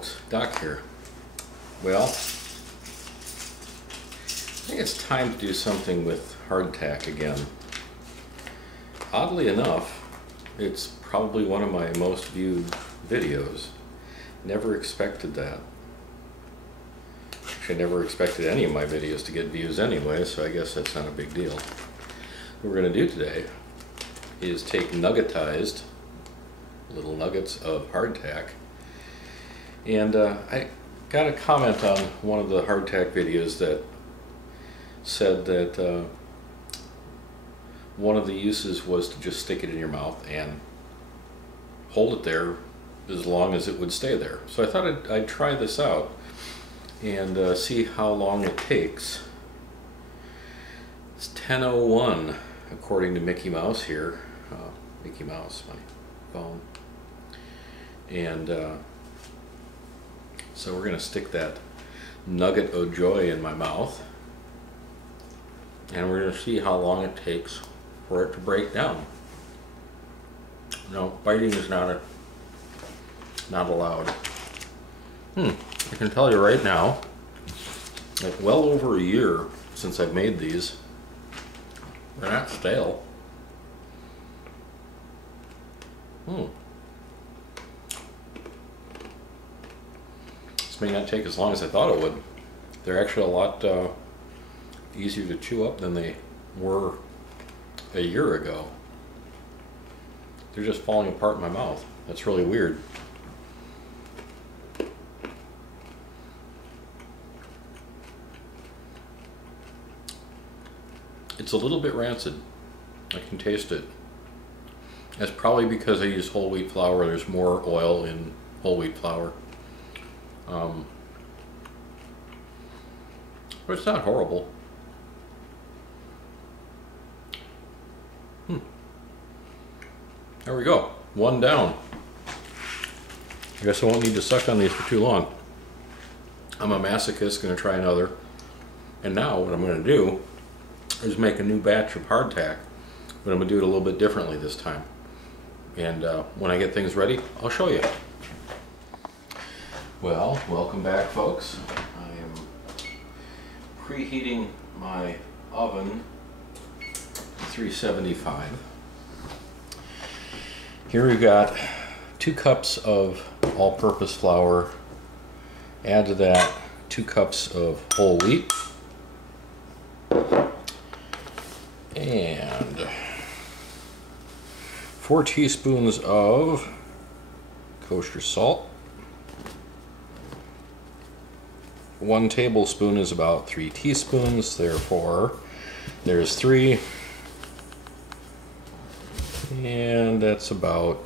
folks, Doc here. Well, I think it's time to do something with hardtack again. Oddly enough, it's probably one of my most viewed videos. Never expected that. Actually, I never expected any of my videos to get views anyway, so I guess that's not a big deal. What we're going to do today is take nuggetized little nuggets of hardtack. And I got a comment on one of the hardtack videos that said that one of the uses was to just stick it in your mouth and hold it there as long as it would stay there. So I thought I'd try this out and see how long it takes. It's 10:01 according to Mickey Mouse here. Mickey Mouse, my phone. And so we're going to stick that nugget of joy in my mouth, and we're going to see how long it takes for it to break down. No, biting is not allowed. I can tell you right now, like well over a year since I've made these, they're not stale. This may not take as long as I thought it would. They're actually a lot easier to chew up than they were a year ago. They're just falling apart in my mouth. That's really weird. It's a little bit rancid. I can taste it. That's probably because I use whole wheat flour. There's more oil in whole wheat flour. But it's not horrible. There we go. One down. I guess I won't need to suck on these for too long. I'm a masochist, going to try another. And now what I'm going to do is make a new batch of hardtack, but I'm going to do it a little bit differently this time. And when I get things ready, I'll show you. Well, welcome back, folks. I am preheating my oven to 375. Here we've got 2 cups of all-purpose flour. Add to that 2 cups of whole wheat. And 4 teaspoons of kosher salt. 1 tablespoon is about 3 teaspoons, therefore there's 3. And that's about,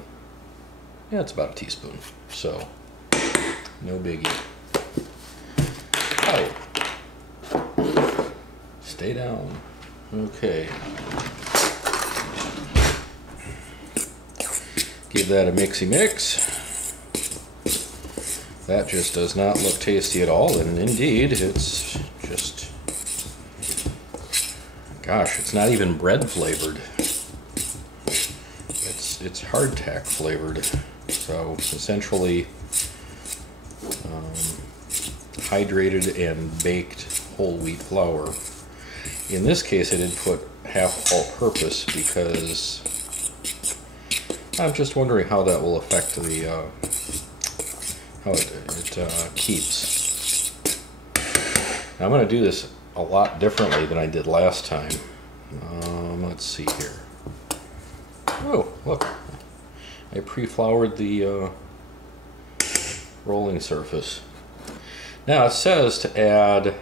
yeah, it's about a teaspoon. So, no biggie. Oh. Stay down. Okay. Give that a mixy mix. That just does not look tasty at all, and indeed it's just, gosh, it's not even bread flavored. It's hardtack flavored. So essentially hydrated and baked whole wheat flour. In this case I did put half all-purpose because I'm just wondering how that will affect the how it keeps. Now I'm going to do this a lot differently than I did last time. Let's see here. Oh, look. I pre-floured the rolling surface. Now it says to add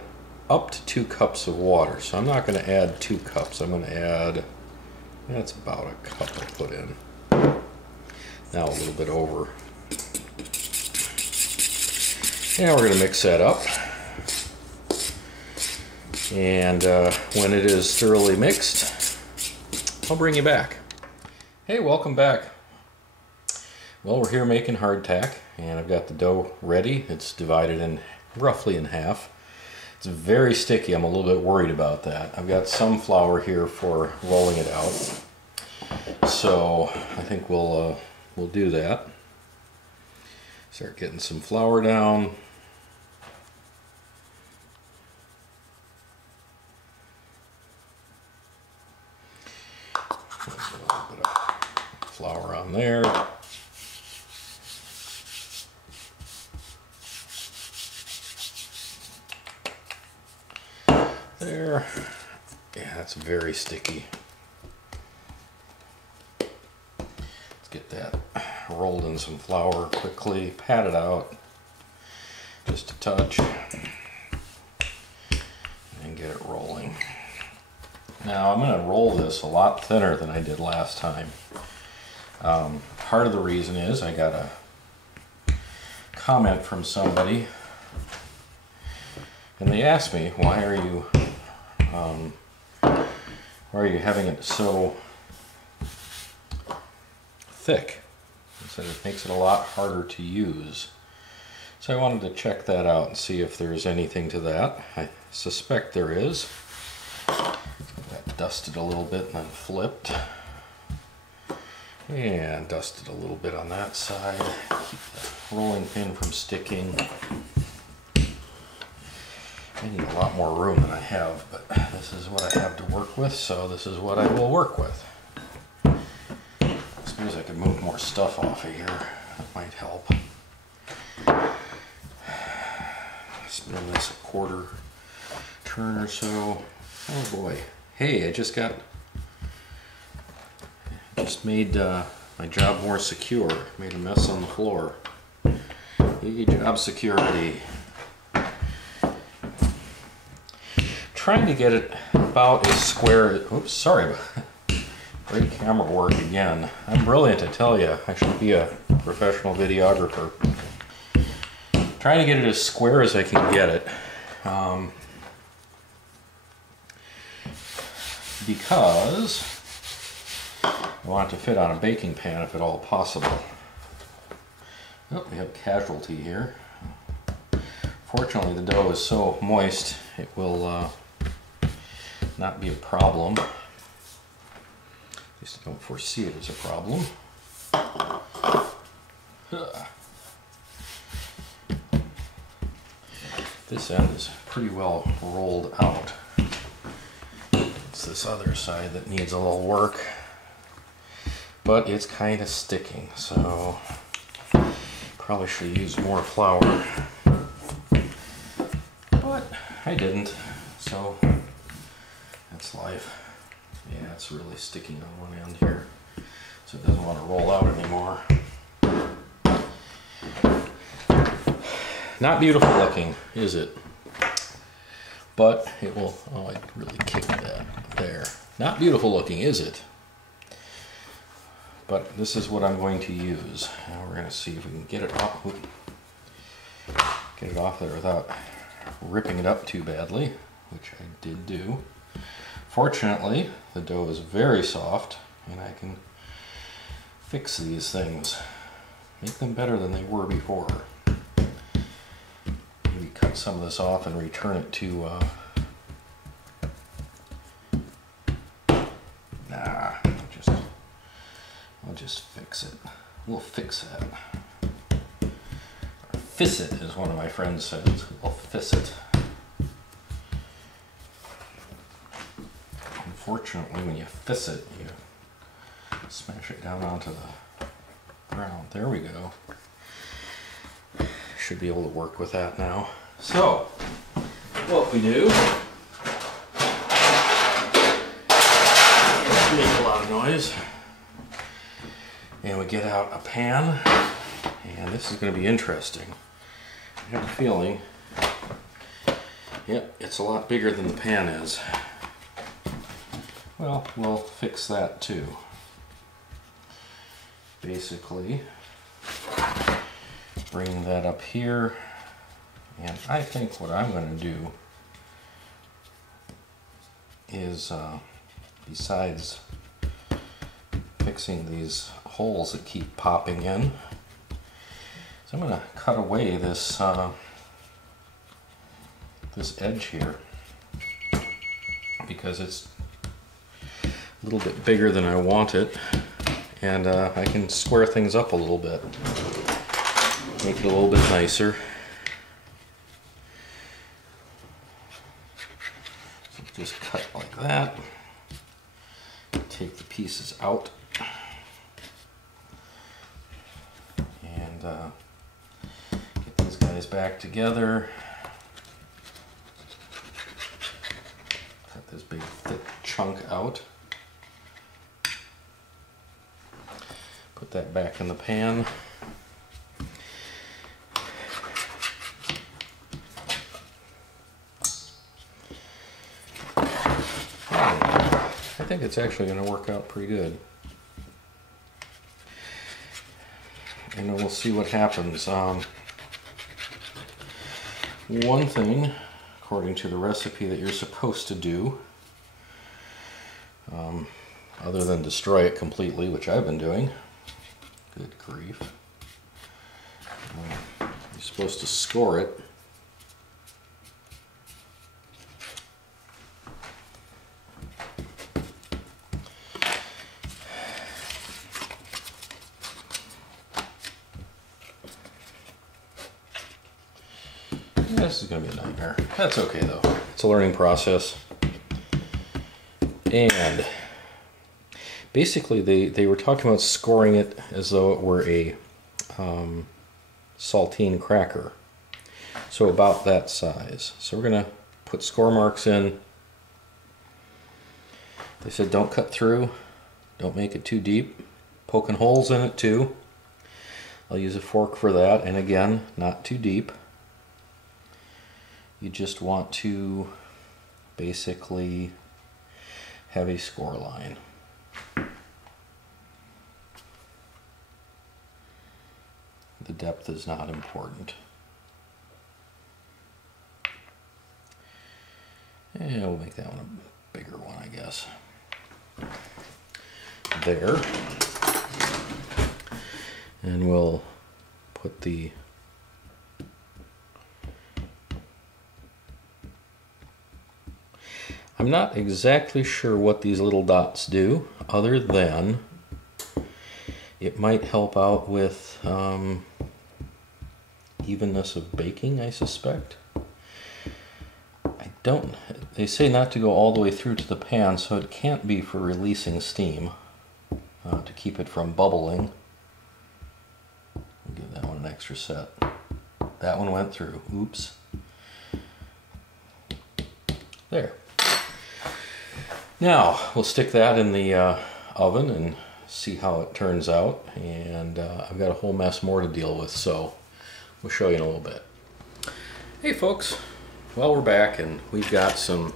up to 2 cups of water, so I'm not going to add 2 cups. I'm going to add, that's about a cup I put in. Now a little bit over. Now we're going to mix that up. And when it is thoroughly mixed, I'll bring you back. Hey, welcome back. Well, we're here making hardtack, and I've got the dough ready. It's divided in roughly in half. It's very sticky. I'm a little bit worried about that. I've got some flour here for rolling it out, so I think we'll do that. Start getting some flour down. A little bit of flour on there. There. Yeah, that's very sticky. Let's get that rolled in some flour quickly, pat it out just a touch, and get it rolling. Now I'm going to roll this a lot thinner than I did last time. Part of the reason is I got a comment from somebody, and they asked me, why are you having it so thick? They said it makes it a lot harder to use. So I wanted to check that out and see if there's anything to that. I suspect there is. That dusted a little bit and then flipped. And dusted a little bit on that side. Keep the rolling pin from sticking. I need a lot more room than I have, but this is what I have to work with, so this is what I will work with. I suppose I could move more stuff off of here. That might help. Spin this a quarter turn or so. Oh boy. Hey, I just made my job more secure. Made a mess on the floor. Hey, job security. Trying to get it about as square. Oops, sorry. Great camera work again. I'm brilliant, I tell you. I should be a professional videographer. Trying to get it as square as I can get it. Because I want it to fit on a baking pan if at all possible. Oh, we have casualty here. Fortunately, the dough is so moist, it will not be a problem. At least I don't foresee it as a problem. This end is pretty well rolled out. It's this other side that needs a little work, but it's kind of sticking, so probably should use more flour, but I didn't, so that's life. Yeah, it's really sticking on one end here, so it doesn't want to roll out anymore. Not beautiful looking, is it? But it will, oh, I really kicked that there. Not beautiful looking, is it? But this is what I'm going to use. Now we're going to see if we can get it off, there without ripping it up too badly, which I did do. Fortunately, the dough is very soft, and I can fix these things, make them better than they were before. Maybe cut some of this off and return it to, I'll just fix it. We'll fix that. Or fix it, as one of my friends says. We'll fix it. Unfortunately, when you fix it, you smash it down onto the ground. There we go. Should be able to work with that now. So, what we do, make a lot of noise, and we get out a pan, and this is going to be interesting. I have a feeling, yep, it's a lot bigger than the pan is. Well, we'll fix that too. Basically, bring that up here, and I think what I'm going to do is, besides fixing these holes that keep popping in, so I'm going to cut away this this edge here, because it's a little bit bigger than I want it, and I can square things up a little bit. make it a little bit nicer. So just cut like that. Take the pieces out. And get these guys back together. Cut this big thick chunk out. Put that back in the pan. I think it's actually going to work out pretty good. And we'll see what happens. One thing, according to the recipe, that you're supposed to do, other than destroy it completely, which I've been doing, good grief, you're supposed to score it. This is going to be a nightmare. That's okay though. It's a learning process. And basically they were talking about scoring it as though it were a saltine cracker. So about that size. So we're going to put score marks in. They said don't cut through. Don't make it too deep. Poking holes in it too. I'll use a fork for that. And again, not too deep. You just want to basically have a score line. The depth is not important. And we'll make that one a bigger one, I guess. There. And we'll put the I'm not exactly sure what these little dots do, other than it might help out with evenness of baking, I suspect. They say not to go all the way through to the pan, so it can't be for releasing steam, to keep it from bubbling. I'll give that one an extra set. That one went through, oops. There. Now, we'll stick that in the oven and see how it turns out. And I've got a whole mess more to deal with, so we'll show you in a little bit. Hey folks, well, we're back and we've got some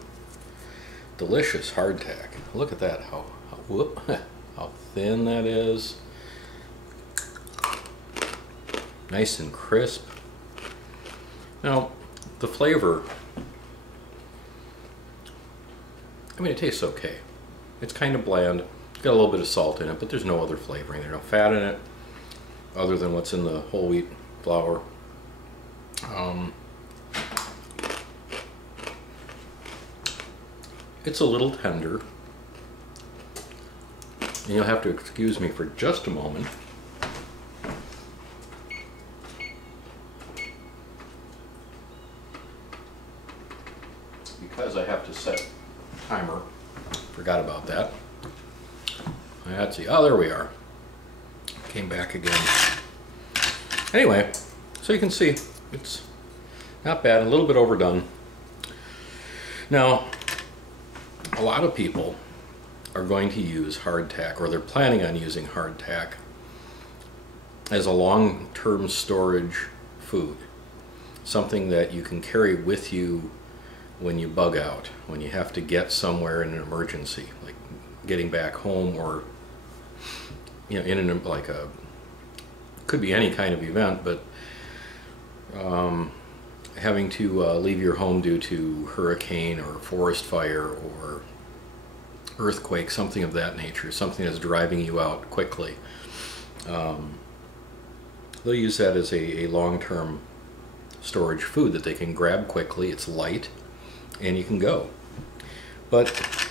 delicious hardtack. Look at that, how thin that is. Nice and crisp. Now, the flavor, I mean, it tastes okay. It's kind of bland. It's got a little bit of salt in it, but there's no other flavoring. There's no fat in it, other than what's in the whole wheat flour. It's a little tender. And you'll have to excuse me for just a moment. Because I have to set timer. Forgot about that. Let's see. Oh, there we are. Came back again. Anyway, so you can see it's not bad, a little bit overdone. Now, a lot of people are going to use hardtack, or they're planning on using hardtack as a long-term storage food. Something that you can carry with you when you bug out, when you have to get somewhere in an emergency, like getting back home, or you know, in an could be any kind of event, but having to leave your home due to hurricane or forest fire or earthquake, something of that nature, something that's driving you out quickly. They'll use that as a long-term storage food that they can grab quickly. It's light and you can go. But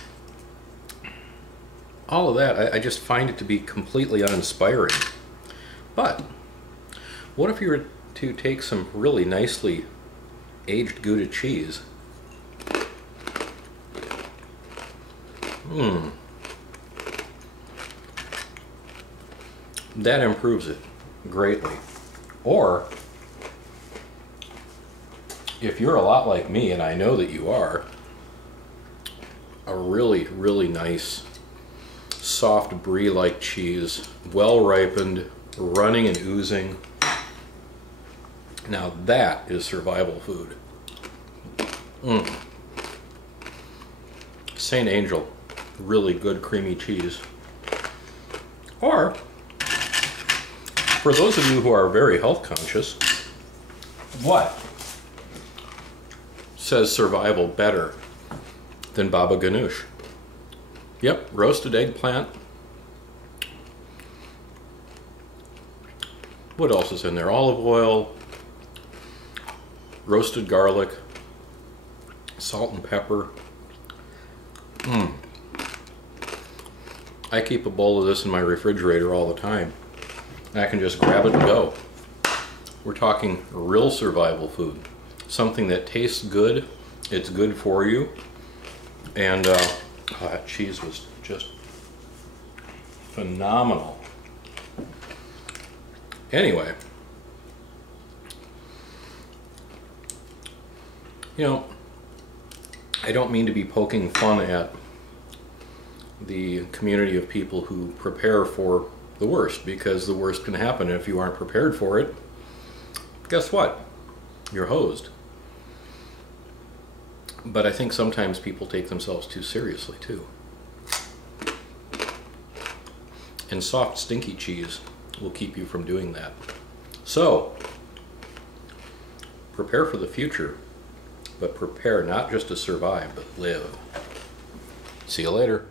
all of that, I just find it to be completely uninspiring. But what if you were to take some really nicely aged Gouda cheese. That improves it greatly. Or, if you're a lot like me, and I know that you are, a really, really nice, soft brie-like cheese, well ripened, running and oozing. Now that is survival food. Saint Angel, really good creamy cheese. Or, for those of you who are very health conscious, what says survival better than baba ganoush? Yep, roasted eggplant. What else is in there? Olive oil, roasted garlic, salt and pepper. I keep a bowl of this in my refrigerator all the time. And I can just grab it and go. We're talking real survival food. Something that tastes good, it's good for you, and that cheese was just phenomenal. Anyway, you know, I don't mean to be poking fun at the community of people who prepare for the worst, because the worst can happen, and if you aren't prepared for it, guess what? You're hosed. But I think sometimes people take themselves too seriously too. And soft, stinky cheese will keep you from doing that. So, prepare for the future, but prepare not just to survive, but live. See you later.